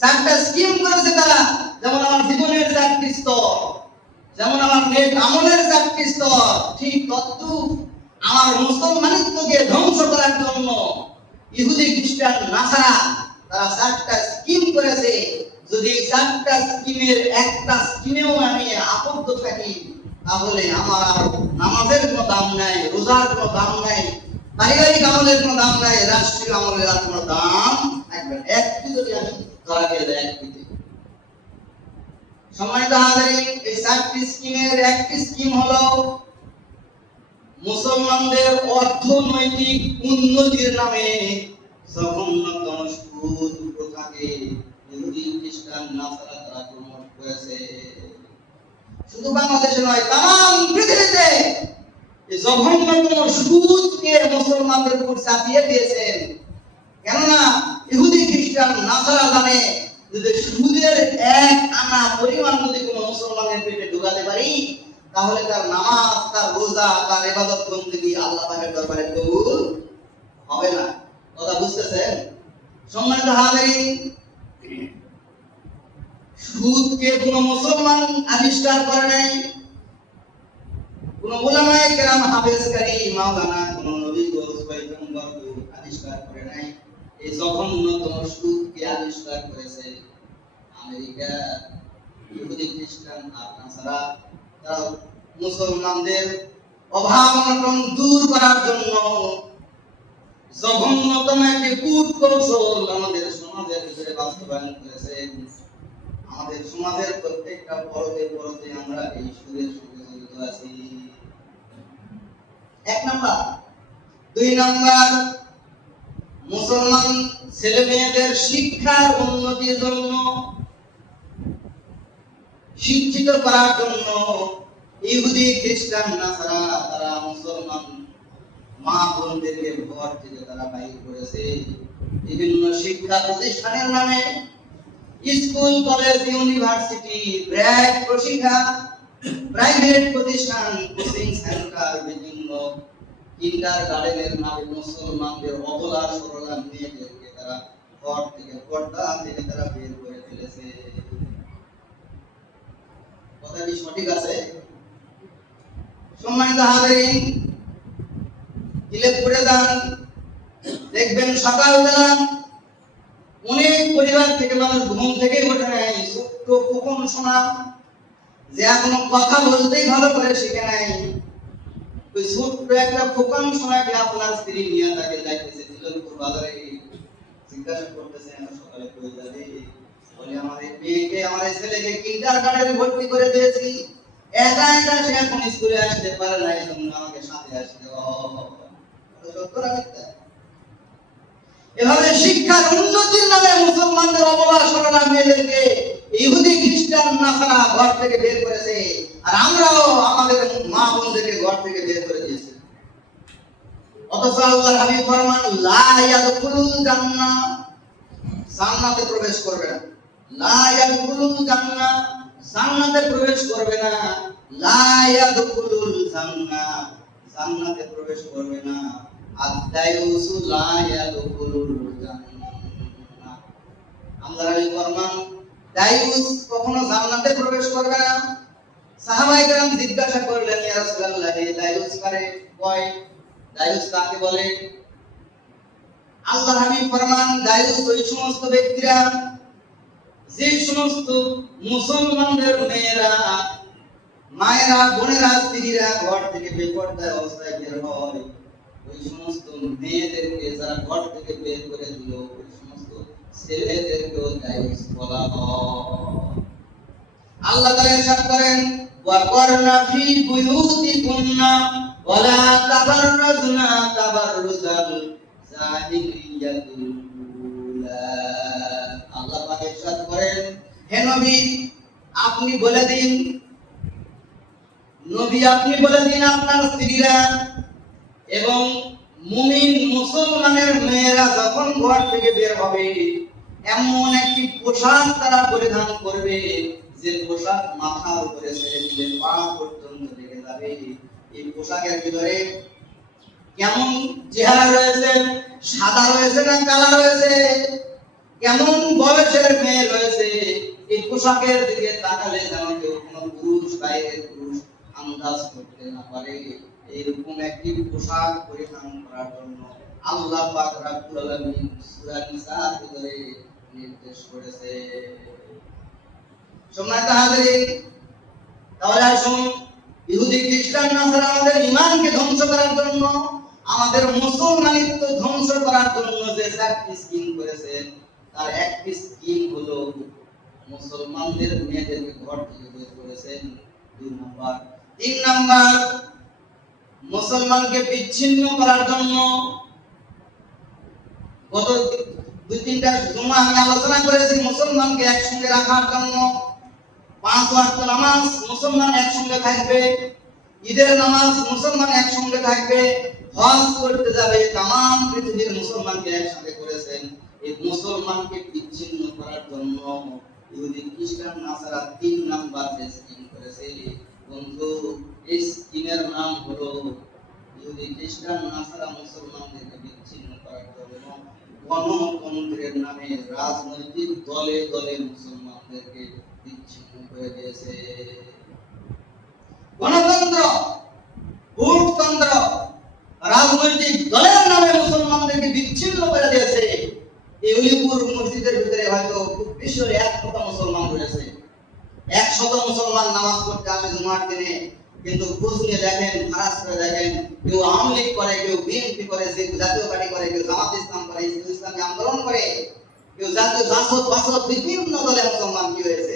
চারটা স্কিম করেছে তারা, যেমন আমার জীবনের চারটি স্তর, যেমন আমার নেক আমলের চারটি স্তর, ঠিক তদ্রূপ আমার মুসলমানিত্বকে ধ্বংস করার জন্য ইহুদি খ্রিস্টান নাসারা তারা চারটা স্কিম করেছে। যদি চারটা স্কিমের একটা স্কিমেও আমি আবদ্ধ থাকি, তাহলে আমার আর নামাজের কোনো দাম নাই, রোজার কোনো দাম নাই, পারিবারিক আমলের কোনো দাম নাই, রাষ্ট্রীয় আমলের আর কোনো দাম থাকবে না। একটি যদি আমি ধরা খেয়ে দেয়, একটিতে। সম্মানিত হাজারিন, এই চারটি স্কিমের একটি স্কিম হলো মুসলমানদের অর্থনৈতিক উন্নতির নামে জঘন্যতম সুদ প্রথাকে ইহুদি খ্রিস্টান নাসারা তারা প্রমোট করেছে। শুধু বাংলাদেশে নয়, তাম পৃথিবীতে এই জঘন্যতম সুদকে মুসলমানদের উপর চাপিয়ে দিয়েছেন। কেননা ইহুদি খ্রিস্টান নাসারা জানে যদি সুদের এক আনা পরিমাণ যদি কোনো মুসলমানের পেটে ঢুকাতে পারি, তাহলে তার নামাজ, তার রোজা, তার ইবাদত বন্দেগী আল্লাহ পাকের দরবারে কবুল হবে না। কথা বুঝতেছেন? সম্মানিত হাজিরিন, সুদকে কোনো মুসলমান আবিষ্কার করে নাই, কোন উলামায়ে কেরাম, হাফেজ কারি, মাওলানা, কোন নবী গোস পয়গম্বর আবিষ্কার করে নাই। এই জঘন্যতম সুদকে আবিষ্কার করেছে আমেরিকা, ইহুদি খ্রিস্টান আর নাসারা। তারা মুসলমানদের অভাব অনটন দূর করার জন্য জঘন্যতম একটি কূট কৌশল আমাদের সমাজের ভিতরে বাস্তবায়ন করেছে। আমাদের সমাজের প্রত্যেকটা পরতে পরতে আমরা এই সুদের সঙ্গে জড়িত আছি। এক নাম্বার। দুই নাম্বার, মুসলমান ছেলে মেয়েদের শিক্ষার উন্নতির জন্য, শিক্ষিত করার জন্য ইহুদি খ্রিস্টান নাসারা তারা মুসলমান মা বোনদেরকে ঘর থেকে তারা বাইর করেছে। বিভিন্ন শিক্ষা প্রতিষ্ঠানের নামে স্কুল, কলেজ, ইউনিভার্সিটি, ব্র্যাক প্রশিক্ষণ, প্রাইভেট প্রতিষ্ঠান, কোচিং সেন্টার, বিভিন্ন কিন্ডারগার্টেনের নামে মুসলমানদের অবলা সরলা মেয়েদেরকে তারা ঘর থেকে, পর্দা থেকে তারা বের করে ফেলেছে। কথাটি সঠিক আছে? সম্মানিত হাজিরিন, দিলে পড়ে যান, দেখবেন সকালবেলা অনেক পরিবার থেকে মানুষ ঘুম থেকে ওঠে নাই, ছোট্ট খোকন শোনা যে এখনো কথা বলতেই ভালো করে শিখে নাই, ওই ছোট্ট একটা খোকন শোনাকে আপনার স্ত্রী নিয়ে তাকে যাইতেছে দিলপুর বাজারে, জিজ্ঞাসা করতেছে সকালে কই যাবে, বলে আমাদের মেয়েকে, আমাদের ছেলেকে কিন্ডারগার্টেনে ভর্তি করে দিয়েছি, একা একা সে এখন স্কুলে আসতে পারে না, এই জন্য আমাকে সাথে আসতে হবে। এভাবে শিক্ষার উন্নতির নামে মুসলমানদের অবলা সরলা মেয়েদেরকে ইহুদি খ্রিস্টান নাসারা ঘর থেকে বের করেছে, আর আমরাও আমাদের মা বোনদেরকে ঘর থেকে বের করে দিয়েছি। অথচ আল্লাহর হাবিব ফরমান, লা ইয়াদখুলুল জান্নাহ, জান্নাতে প্রবেশ করবে না। লা ইয়াদখুলুল জান্নাহ, জান্নাতে প্রবেশ করবে না। লা ইয়াদখুলুল জান্নাহ, জান্নাতে প্রবেশ করবে না। আদ-দায়ুসু লা ইয়াদখুলুল জান্নাহ, আল্লাহর হাবিব ফরমান, দায়ুস কখনো জান্নাতে প্রবেশ করবে না। সাহাবায়ে কেরাম জিজ্ঞাসা করলেন, ইয়া রাসূলুল্লাহ, দায়ুস কারে কয়? দায়ুস কাকে বলে? আল্লাহর হাবিব ফরমান, দায়ুস ওই সমস্ত ব্যক্তিরা যে সমস্ত মুসলমানদের মেয়েরা, মায়েরা, বোনেরা, স্ত্রীরা ঘর থেকে বেপরদা অবস্থায় বের হয়, ওই সমস্ত মেয়েদেরকে যারা ঘর থেকে বের করে দিল, ওই সমস্ত ছেলেদেরকেও দায়ুস বলা হয়। আল্লাহ তাআলা ইরশাদ করেন, ওয়া করনা ফি বুয়ুতিকুন্না ওয়ালা তাবাররাজনা তাবাররুজাল জাহিলিয়াতুল উলা। আল্লাহ পাক ইরশাদ করেন, হে নবী আপনি বলে দিন, নবী আপনি বলে দিন আপনার স্ত্রীরা এবং মুমিন মুসলমানের মেয়েরা যখন ঘর থেকে বের হবে, এমন একটি পোশাক তারা পরিধান করবে যে পোশাক মাথার উপরে ছেড়ে দিলে পা পর্যন্ত ঢেকে যাবে। এই পোশাকের ভিতরে কেমন চেহারা রয়েছে, সাদা রয়েছে না কালা রয়েছে, কেমন বয়সের মেয়ে পোশাকের দিকে তাকালে যেন কেউ কোনো পুরুষ বাইরের পুরুষ আন্দাজ করতে না পারে, এইরকম একটি পোশাক পরিধান করার জন্য আল্লাহ পাক রব্বুল আলামিন সূরা নিসার ভিতরে নির্দেশ করেছে। সম্মানিত হাজিরিন, তাহলে আসুন, ইহুদি খ্রিস্টান নাসারা আমাদের ঈমানকে ধ্বংস করার জন্য, আমাদের মুসলমানিত্ব ধ্বংস করার জন্য যে চারটি স্কিম করেছেন, তার একটি স্কিম হলো মুসলমানদের মেয়েদেরকে ঘর থেকে বের করেছেন। 2 নাম্বার। 3 নাম্বার, মুসলমানকে বিচ্ছিন্ন করার জন্য গত 2-3টা জুমা আমি আলোচনা করেছি মুসলমানকে একসঙ্গে রাখার জন্য। 5 ওয়াক্ত নামাজ মুসলমান একসঙ্গে থাকবে, ঈদের নামাজ মুসলমান একসঙ্গে থাকবে, হজ করতে যাবে, তামাম পৃথিবীর মুসলমানকে একসাথে করেছেন। এই মুসলমানকে বিচ্ছিন্ন করার জন্য ইহুদি খ্রিস্টান নাসারা 3 নাম্বার যে স্কিম করেছে, বন্ধু, এই স্কিমের নাম হলো ইহুদি খ্রিস্টান নাসারা মুসলমানদেরকে বিচ্ছিন্ন করার জন্য গণতন্ত্রের নামে রাজনৈতিক দলে দলে মুসলমানদেরকে বিচ্ছিন্ন করে দিয়েছে। গণতন্ত্র, ভোটতন্ত্র, রাজনৈতিক দলের নামে মুসলমানদেরকে বিচ্ছিন্ন করে দিয়েছে। এই উলিপুর মসজিদের ভিতরে হয়তো খুব বেশি 100 মুসলমান রয়েছে। 100 মুসলমান নামাজ পড়তে আসে জুমার দিনে, কিন্তু খোঁজ নিয়ে দেখেন, ফারাজ করে দেখেন, কেউ আওয়ামী লীগ করে, কেউ বিএনপি করে, কেউ জাতীয় পার্টি করে, কেউ জামাত ইসলাম করে, কেউ ইসলামী আন্দোলন করে, কেউ জাতীয় জাসদ বাসদ বিভিন্ন দলে মুসলমান কি হয়েছে,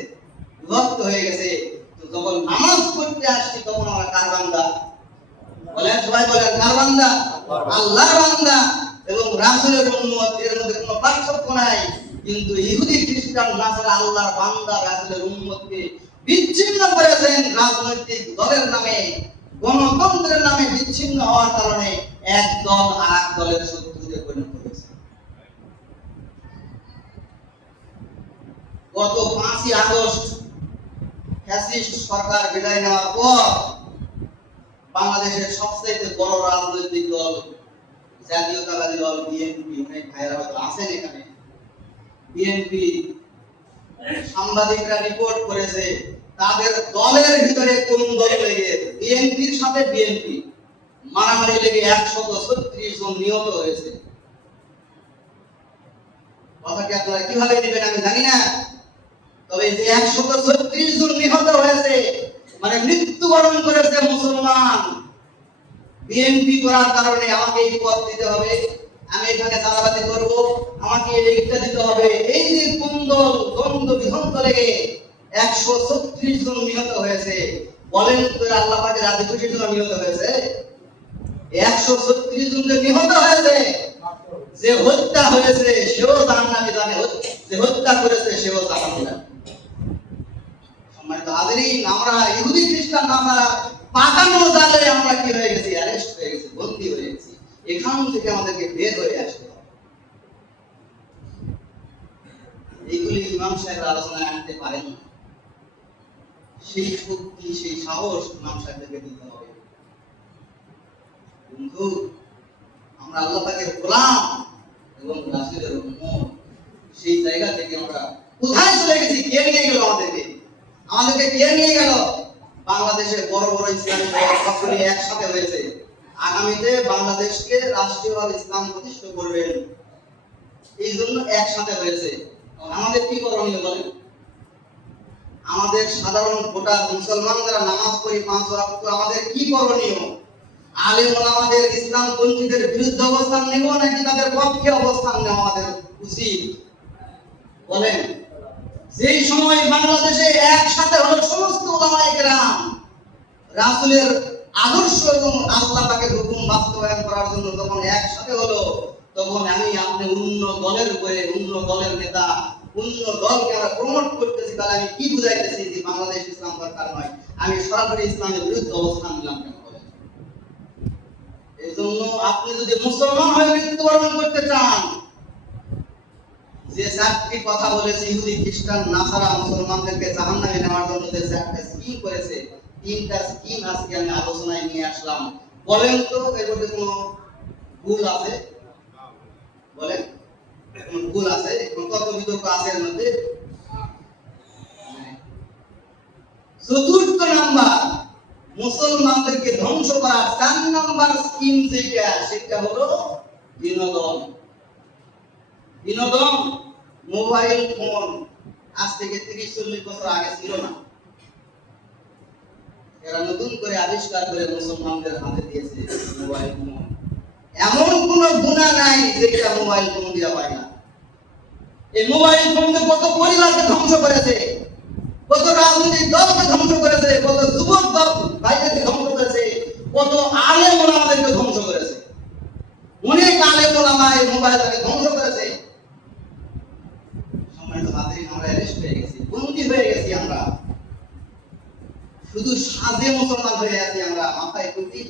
বিভক্ত হয়ে গেছে। তো যখন নামাজ পড়তে আসছি তখন আমরা কার বান্দা? বলেন, সবাই বলেন, কার বান্দা? আল্লাহর বান্দা এবং রাসূলের উম্মত, এর মধ্যে কোনো পার্থক্য নাই। কিন্তু ইহুদি খ্রিস্টান নাসারা আল্লাহর বান্দা রাসূলের উম্মতকে বিচ্ছিন্ন করেছেন রাজনৈতিক দলের নামে, গণতন্ত্রের নামে বিচ্ছিন্ন হওয়ার কারণে এক দল আরেক দলের শত্রুতে পরিণত হয়েছে। গত 5ই আগস্ট ফ্যাসিস্ট সরকার বিদায় নেওয়ার পর বাংলাদেশের সবচেয়ে বড় রাজনৈতিক দল জাতীয়তাবাদী দল বিএনপি, অনেক ভাইরা হয়তো আছেন এখানে, বিএনপি সাংবাদিকরা রিপোর্ট করেছে তাদের দলের ভিতরে কোন দল লেগে বিএনপির সাথে বিএনপি মারামারি লেগে 136 জন নিহত হয়েছে। কথাটি আপনারা কিভাবে নেবেন আমি জানি না, তবে যে 136 জন নিহত হয়েছে মানে মৃত্যুবরণ করেছে মুসলমান, বিএনপি করার কারণে আমাকে এই পদ দিতে হবে, আমি এখানে চালাবাজি করব, আমাকে এইটা দিতে হবে, এই যে কুন্দল দ্বন্দ্ব বিভক্ত লেগে 136 জন নিহত হয়েছে। বলেন তো আল্লাহ পাকের রাজি খুশির জন্য নিহত হয়েছে? 136 জন যে নিহত হয়েছে, যে হত্যা হয়েছে সেও জাহান্নামে জানে, যে হত্যা করেছে সেও জাহান্নামে জানে। সম্মানিত হাজিরিন, আমরা ইহুদি খ্রিস্টান নাসারা পাকানো জালে আমরা কি হয়ে গেছি? অ্যারেস্ট হয়ে গেছি, বন্দী হয়ে গেছি। এখান থেকে আমাদেরকে বের হয়ে আসতে হবে। এইগুলি ইমাম সাহেব আলোচনায় আনতে পারেন না, সেই শক্তি সেই সাহস ইমাম সাহেবকে দিতে হবে। বন্ধু, আমরা আল্লাহ পাকের গোলাম এবং রাসূলের উম্মত, সেই জায়গা থেকে আমরা কোথায় চলে গেছি? কে নিয়ে গেল আমাদেরকে? আমাদেরকে কে নিয়ে গেল? বাংলাদেশের বড় বড় ইসলামী দল সকলে একসাথে হয়েছে, আগামীতে বাংলাদেশকে রাষ্ট্রীয় ইসলাম প্রতিষ্ঠা করবেন, এই জন্য একসাথে হয়েছে। আমাদের কি করণীয় বলেন? আমাদের সাধারণ ভোটার মুসলমান যারা নামাজ পড়ি 5 ওয়াক্ত, আমাদের কি করণীয়? আলেম ওলামাদের ইসলাম পন্থীদের বিরুদ্ধে অবস্থান নেব নাকি তাদের পক্ষে অবস্থান নেওয়া আমাদের উচিত? বলেন। যেই সময় বাংলাদেশে একসাথে হলো সমস্ত উলামায়ে কেরাম, রাসূলের আদর্শ এবং আল্লাহ পাকের হুকুম বাস্তবায়ন করার জন্য যখন একসাথে হলো, তখন আমি আপনি অন্য দলের উপরে, অন্য দলের নেতা, অন্য দলকে আমরা প্রমোট করতেছি, তাহলে আমি কি বুঝাইতেছি যে বাংলাদেশ ইসলাম সরকার নয়, আমি সরাসরি ইসলামের বিরুদ্ধে অবস্থান নিলাম কেন? বলেন। এই জন্য আপনি যদি মুসলমান হয়ে মৃত্যুবরণ করতে চান, যে 4টি কথা বলেছে ইহুদি খ্রিস্টান নাসারা মুসলমানদেরকে জাহান্নামে নেওয়ার জন্য যে 4টা স্কিম করেছে, 3টা স্কিম আজকে আমি আলোচনায় নিয়ে আসলাম। বলেন তো এর মধ্যে কোনো ভুল আছে? বলেন, কোনো ভুল আছে? কোনো তর্ক বিতর্ক আছে এর মধ্যে? চতুর্থ নাম্বার, মুসলমানদেরকে ধ্বংস করার 4 নাম্বার স্কিম সেটা হলো বিনোদন। বিনোদন, মোবাইল ফোন আজ থেকে 30-40 বছর আগে ছিল না, এরা নতুন করে আবিষ্কার করে মুসলমানদের হাতে দিয়েছে মোবাইল ফোন। এমন কোন গুনাহ নাই যেটা মোবাইল ফোন দিয়া পায় না। এই মোবাইল ফোন কত পরিবারকে ধ্বংস করেছে, কত রাজনৈতিক দলকে ধ্বংস করেছে, কত যুবক দল ভাইদেরকে ধ্বংস করেছে, কত আলেম ওলামাদেরকে ধ্বংস করেছে। অনেক আলেম ওলামা এই মোবাইলটাকে ধ্বংস করেছে। সম্মানিত হাজিরিন, আমরা অ্যারেস্ট হয়ে গেছি, বন্দী হয়ে গেছি। আমরা শুধু সাজে মুসলমান হয়ে আছি, আমরা মাথায় টুপি,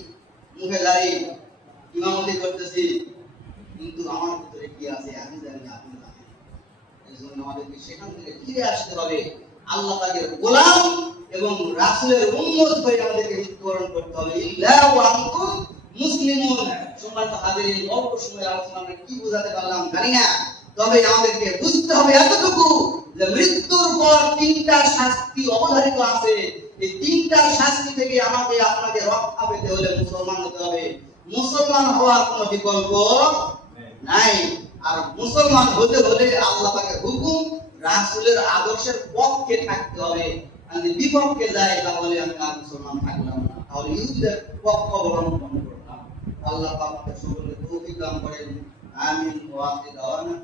মুখে দাড়ি, ইমামতি করতেছি, কিন্তু আমার ভিতরে কি আছে আমি জানি, আপনি জানেন। এই জন্য আমাদেরকে সেখান থেকে ফিরে আসতে হবে, আল্লাহ পাকের গোলাম এবং রাসূলের উম্মত হয়ে আমাদেরকে মৃত্যুবরণ করতে হবে। ইল্লা ওয়া আনতুম মুসলিমুন। সম্মানিত হাজিরিন, অল্প সময়ের আলোচনা আমরা কি বোঝাতে পারলাম জানি না, তবে আমাদেরকে বুঝতে হবে এতটুকু যে মৃত্যুর পর 3টা শাস্তি অবধারিত আছে। এই 3টা শাস্তি থেকে আমাকে আপনাকে রক্ষা পেতে হলে মুসলমান হতে হবে। মুসলমান হওয়ার কোনো বিকল্প নাই। আর মুসলমান হতে হলে আল্লাহ পাকের হুকুম, রাসূলের আদর্শের পক্ষে থাকতে হবে। যদি বিপক্ষে যায় তাহলে আমি আর মুসলমান থাকলাম না, তাহলে ইহুদিদের পক্ষ অবলম্বন করলাম। আল্লাহ পাক সকলকে তৌফিক দান করেন। আমিন ওয়া আখির দাওয়ানা।